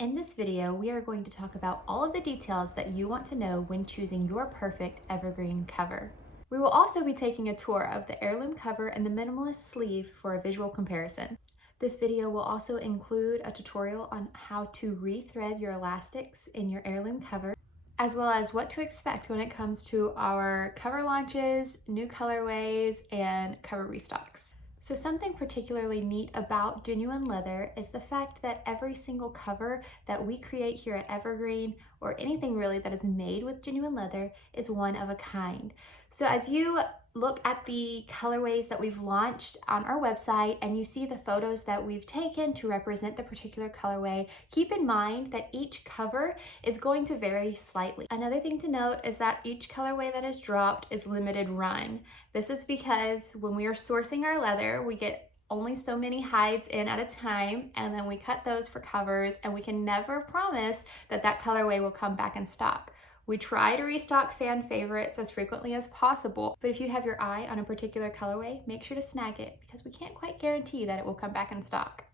In this video, we are going to talk about all of the details that you want to know when choosing your perfect evergreen cover. We will also be taking a tour of the Heirloom cover and the Minimalist Sleeve for a visual comparison. This video will also include a tutorial on how to rethread your elastics in your Heirloom cover, as well as what to expect when it comes to our cover launches, new colorways, and cover restocks. So something particularly neat about genuine leather is the fact that every single cover that we create here at Evergreen, or anything really that is made with genuine leather, is one of a kind. So as you look at the colorways that we've launched on our website and you see the photos that we've taken to represent the particular colorway, keep in mind that each cover is going to vary slightly. Another thing to note is that each colorway that is dropped is limited run. This is because when we are sourcing our leather, we get only so many hides in at a time, and then we cut those for covers, and we can never promise that that colorway will come back in stock. We try to restock fan favorites as frequently as possible, but if you have your eye on a particular colorway, make sure to snag it because we can't quite guarantee that it will come back in stock.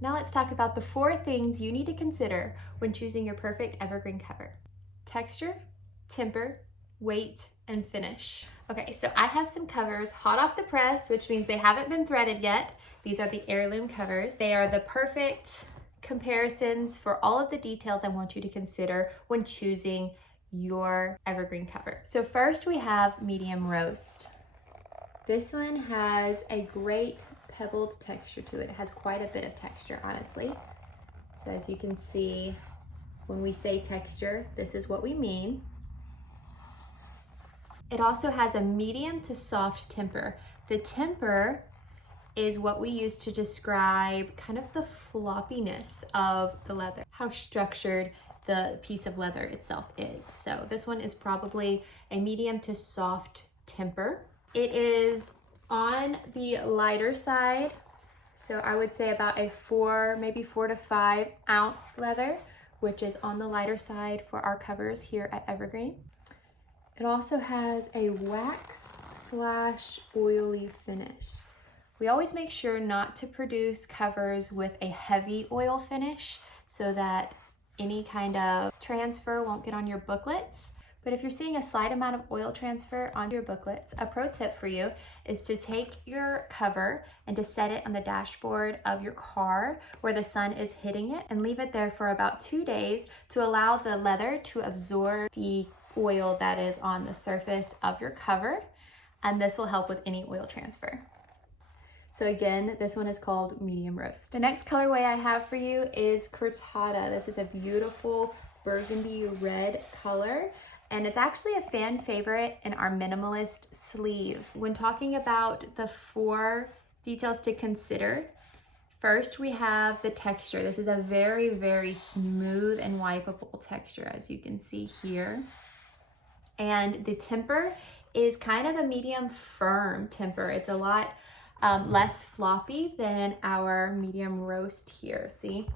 Now let's talk about the 4 things you need to consider when choosing your perfect evergreen cover: texture, temper, weight, and finish. Okay, so I have some covers hot off the press, which means they haven't been threaded yet. These are the Heirloom covers. They are the perfect comparisons for all of the details I want you to consider when choosing your evergreen cover. So first we have medium roast. This one has a great pebbled texture to it. It has quite a bit of texture, honestly. So as you can see, when we say texture, this is what we mean. It also has a medium to soft temper. The temper is what we use to describe kind of the floppiness of the leather, how structured the piece of leather itself is. So this one is probably a medium to soft temper. It is on the lighter side, so I would say about a 4 to 5 ounce leather, which is on the lighter side for our covers here at Evergreen. It also has a wax/oily finish. We always make sure not to produce covers with a heavy oil finish so that any kind of transfer won't get on your booklets. But if you're seeing a slight amount of oil transfer on your booklets, a pro tip for you is to take your cover and to set it on the dashboard of your car where the sun is hitting it, and leave it there for about 2 days to allow the leather to absorb the oil that is on the surface of your cover, and this will help with any oil transfer. So again, this one is called medium roast. The next colorway I have for you is Cortado. This is a beautiful burgundy red color, and it's actually a fan favorite in our minimalist sleeve. When talking about the 4 details to consider, first we have the texture. This is a very, very smooth and wipeable texture, as you can see here. And the temper is kind of a medium firm temper. It's a lot less floppy than our medium roast here, see?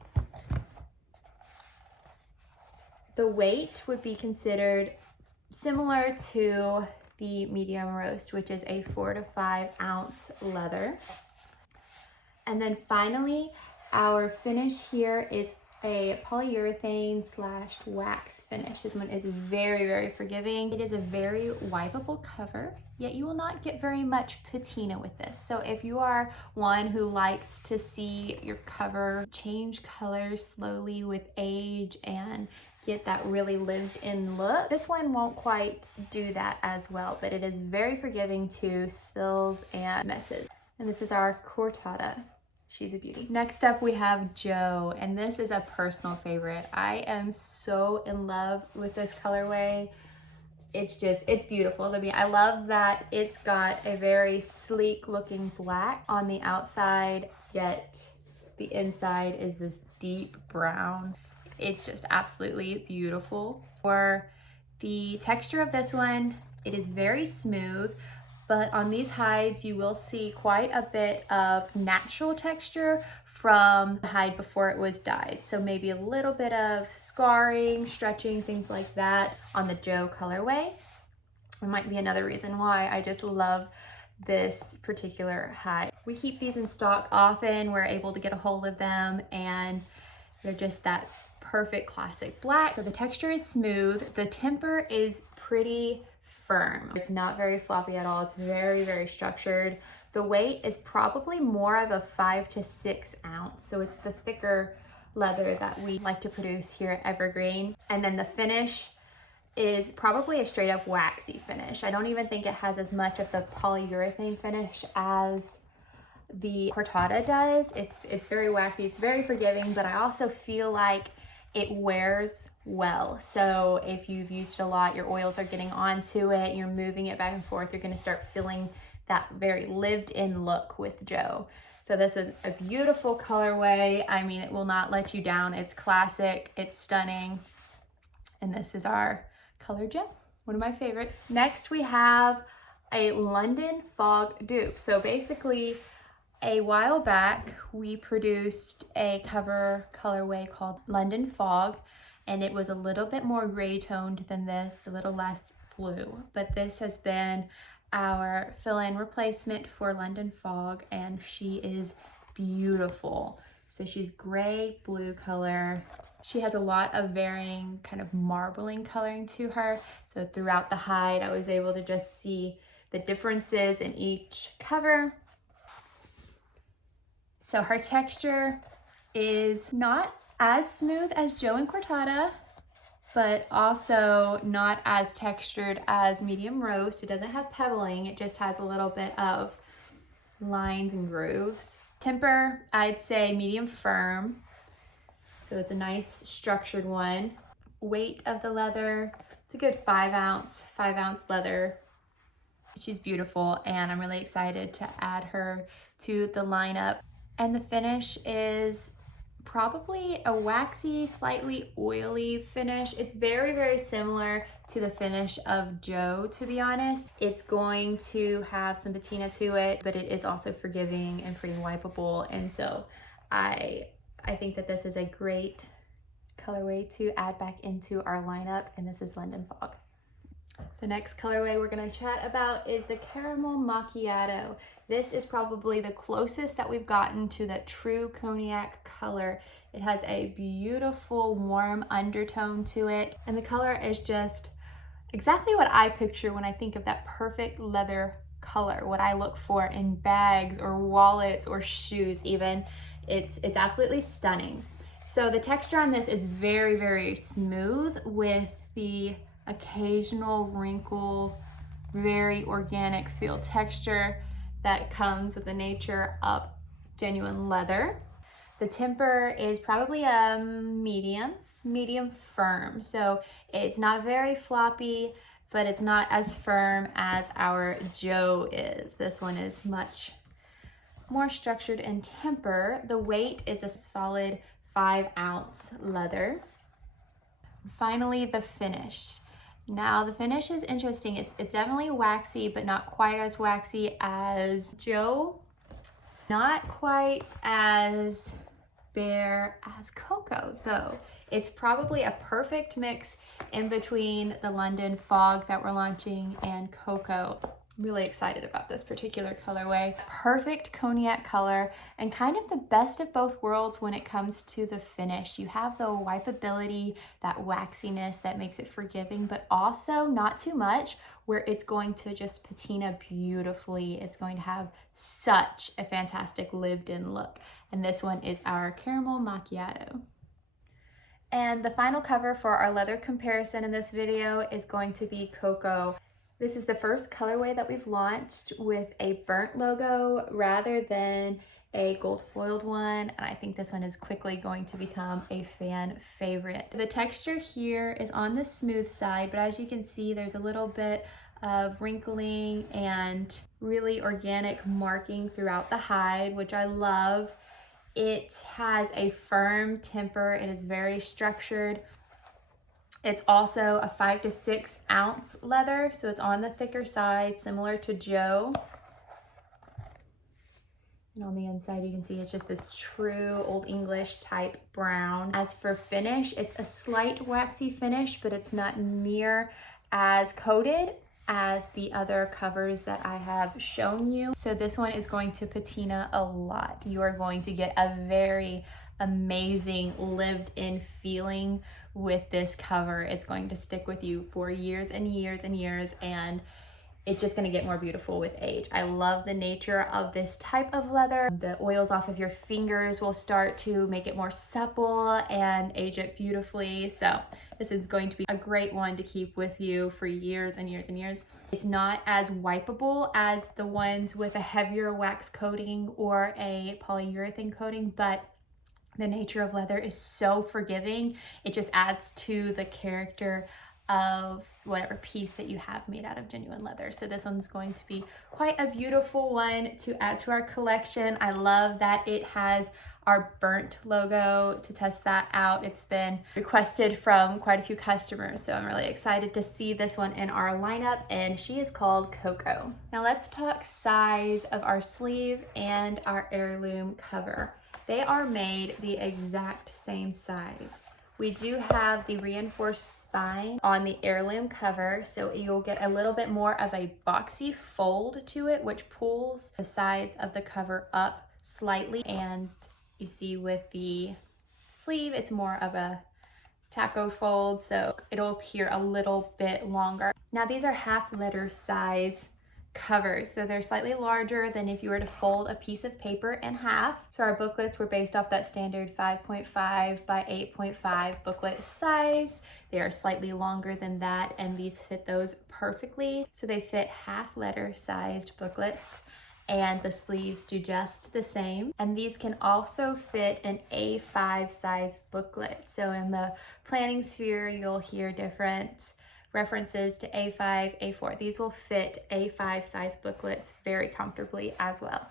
The weight would be considered similar to the medium roast, which is a 4 to 5 ounce leather. And then finally, our finish here is a polyurethane/wax finish. This one is very, very forgiving. It is a very wipeable cover, yet you will not get very much patina with this. So if you are one who likes to see your cover change colors slowly with age and get that really lived-in look, this one won't quite do that as well, but it is very forgiving to spills and messes. And this is our Cortado. She's a beauty. Next up we have Joe, and this is a personal favorite. I am so in love with this colorway. It's beautiful to me. I love that it's got a very sleek looking black on the outside, yet the inside is this deep brown. It's just absolutely beautiful. For the texture of this one, it is very smooth, but on these hides you will see quite a bit of natural texture from the hide before it was dyed. So maybe a little bit of scarring, stretching, things like that on the Joe colorway. It might be another reason why I just love this particular hide. We keep these in stock often. We're able to get a hold of them, and they're just that perfect classic black. So the texture is smooth. The temper is pretty firm. It's not very floppy at all. It's very, very structured. The weight is probably more of a 5 to 6 ounce. So it's the thicker leather that we like to produce here at Evergreen. And then the finish is probably a straight up waxy finish. I don't even think it has as much of the polyurethane finish as the Cortado does. It's very waxy, it's very forgiving, but I also feel like it wears well. So if you've used it a lot, your oils are getting onto it, you're moving it back and forth, you're gonna start feeling that very lived in look with Joe. So this is a beautiful colorway. I mean, it will not let you down. It's classic, it's stunning. And this is our color Joe, one of my favorites. Next we have a London Fog dupe. So basically, a while back, we produced a cover colorway called London Fog, and it was a little bit more gray toned than this, a little less blue. But this has been our fill-in replacement for London Fog, and she is beautiful. So she's gray, blue color. She has a lot of varying kind of marbling coloring to her. So throughout the hide, I was able to just see the differences in each cover. So her texture is not as smooth as Joe and Cortado, but also not as textured as medium roast. It doesn't have pebbling, it just has a little bit of lines and grooves. Temper, I'd say medium firm. So it's a nice structured one. Weight of the leather, it's a good 5 ounce leather. She's beautiful, and I'm really excited to add her to the lineup. And the finish is probably a waxy, slightly oily finish. It's very, very similar to the finish of Joe, to be honest. It's going to have some patina to it, but it is also forgiving and pretty wipeable. And so I think that this is a great colorway to add back into our lineup, and this is London Fog. The next colorway we're going to chat about is the Caramel Macchiato. This is probably the closest that we've gotten to that true cognac color. It has a beautiful warm undertone to it, and the color is just exactly what I picture when I think of that perfect leather color, what I look for in bags or wallets or shoes even. It's absolutely stunning. So the texture on this is very, very smooth with the occasional wrinkle, very organic feel texture that comes with the nature of genuine leather. The temper is probably a medium firm. So it's not very floppy, but it's not as firm as our Joe is. This one is much more structured in temper. The weight is a solid 5 ounce leather. Finally, the finish. Now the finish is interesting. It's definitely waxy, but not quite as waxy as Joe. Not quite as bare as Cocoa though. It's probably a perfect mix in between the London Fog that we're launching and Cocoa. Really excited about this particular colorway. Perfect cognac color and kind of the best of both worlds when it comes to the finish. You have the wipeability, that waxiness that makes it forgiving, but also not too much where it's going to just patina beautifully. It's going to have such a fantastic lived-in look. And this one is our Caramel Macchiato. And the final cover for our leather comparison in this video is going to be Cocoa. This is the first colorway that we've launched with a burnt logo rather than a gold foiled one, and I think this one is quickly going to become a fan favorite. The texture here is on the smooth side, but as you can see, there's a little bit of wrinkling and really organic marking throughout the hide, which I love. It has a firm temper, it is very structured. It's also a 5 to 6 ounce leather, so it's on the thicker side, similar to Joe. And on the inside, you can see it's just this true Old English type brown. As for finish, it's a slight waxy finish, but it's not near as coated as the other covers that I have shown you. So this one is going to patina a lot. You are going to get a very amazing lived-in feeling with this cover. It's going to stick with you for years and years and years, and it's just gonna get more beautiful with age. I love the nature of this type of leather. The oils off of your fingers will start to make it more supple and age it beautifully. So this is going to be a great one to keep with you for years and years and years. It's not as wipeable as the ones with a heavier wax coating or a polyurethane coating, but the nature of leather is so forgiving. It just adds to the character of whatever piece that you have made out of genuine leather. So this one's going to be quite a beautiful one to add to our collection. I love that it has our burnt logo to test that out. It's been requested from quite a few customers, so I'm really excited to see this one in our lineup, and she is called Coco. Now let's talk size of our sleeve and our heirloom cover. They are made the exact same size. We do have the reinforced spine on the heirloom cover, so you'll get a little bit more of a boxy fold to it, which pulls the sides of the cover up slightly. And you see with the sleeve, it's more of a taco fold, so it'll appear a little bit longer. Now these are half letter size covers, so they're slightly larger than if you were to fold a piece of paper in half. So our booklets were based off that standard 5.5 by 8.5 booklet size. They are slightly longer than that, and these fit those perfectly. So they fit half letter sized booklets, and the sleeves do just the same. And these can also fit an A5 size booklet. So in the planning sphere, you'll hear different references to A5, A4. These will fit A5 size booklets very comfortably as well.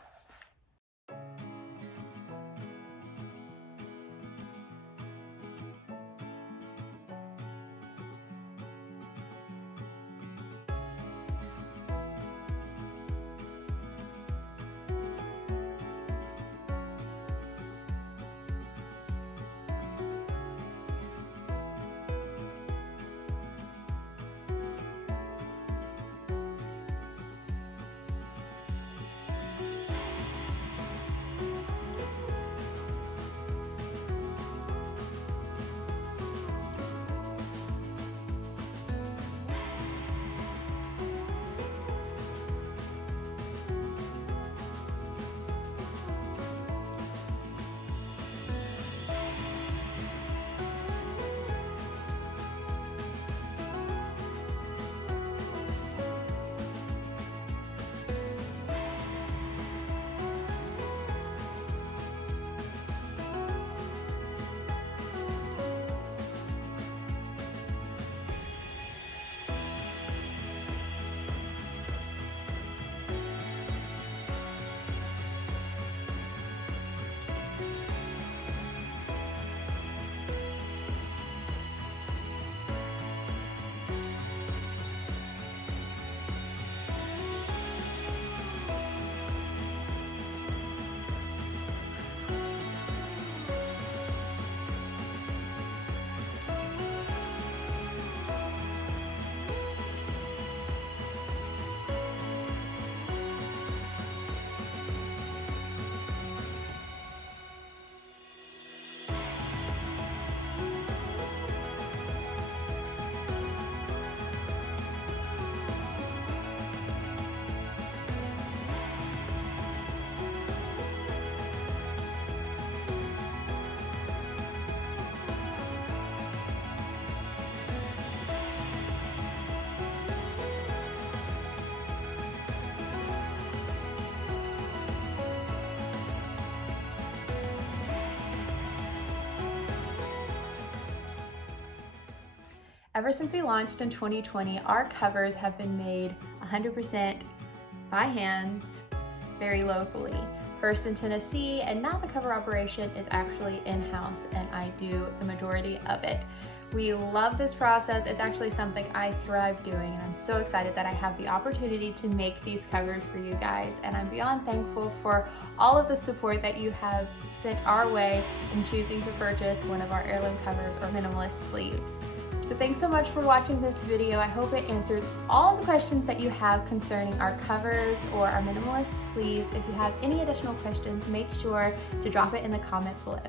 Ever since we launched in 2020, our covers have been made 100% by hand, very locally. First in Tennessee, and now the cover operation is actually in-house, and I do the majority of it. We love this process. It's actually something I thrive doing, and I'm so excited that I have the opportunity to make these covers for you guys. And I'm beyond thankful for all of the support that you have sent our way in choosing to purchase one of our heirloom covers or minimalist sleeves. So thanks so much for watching this video. I hope it answers all the questions that you have concerning our covers or our minimalist sleeves. If you have any additional questions, make sure to drop it in the comment below.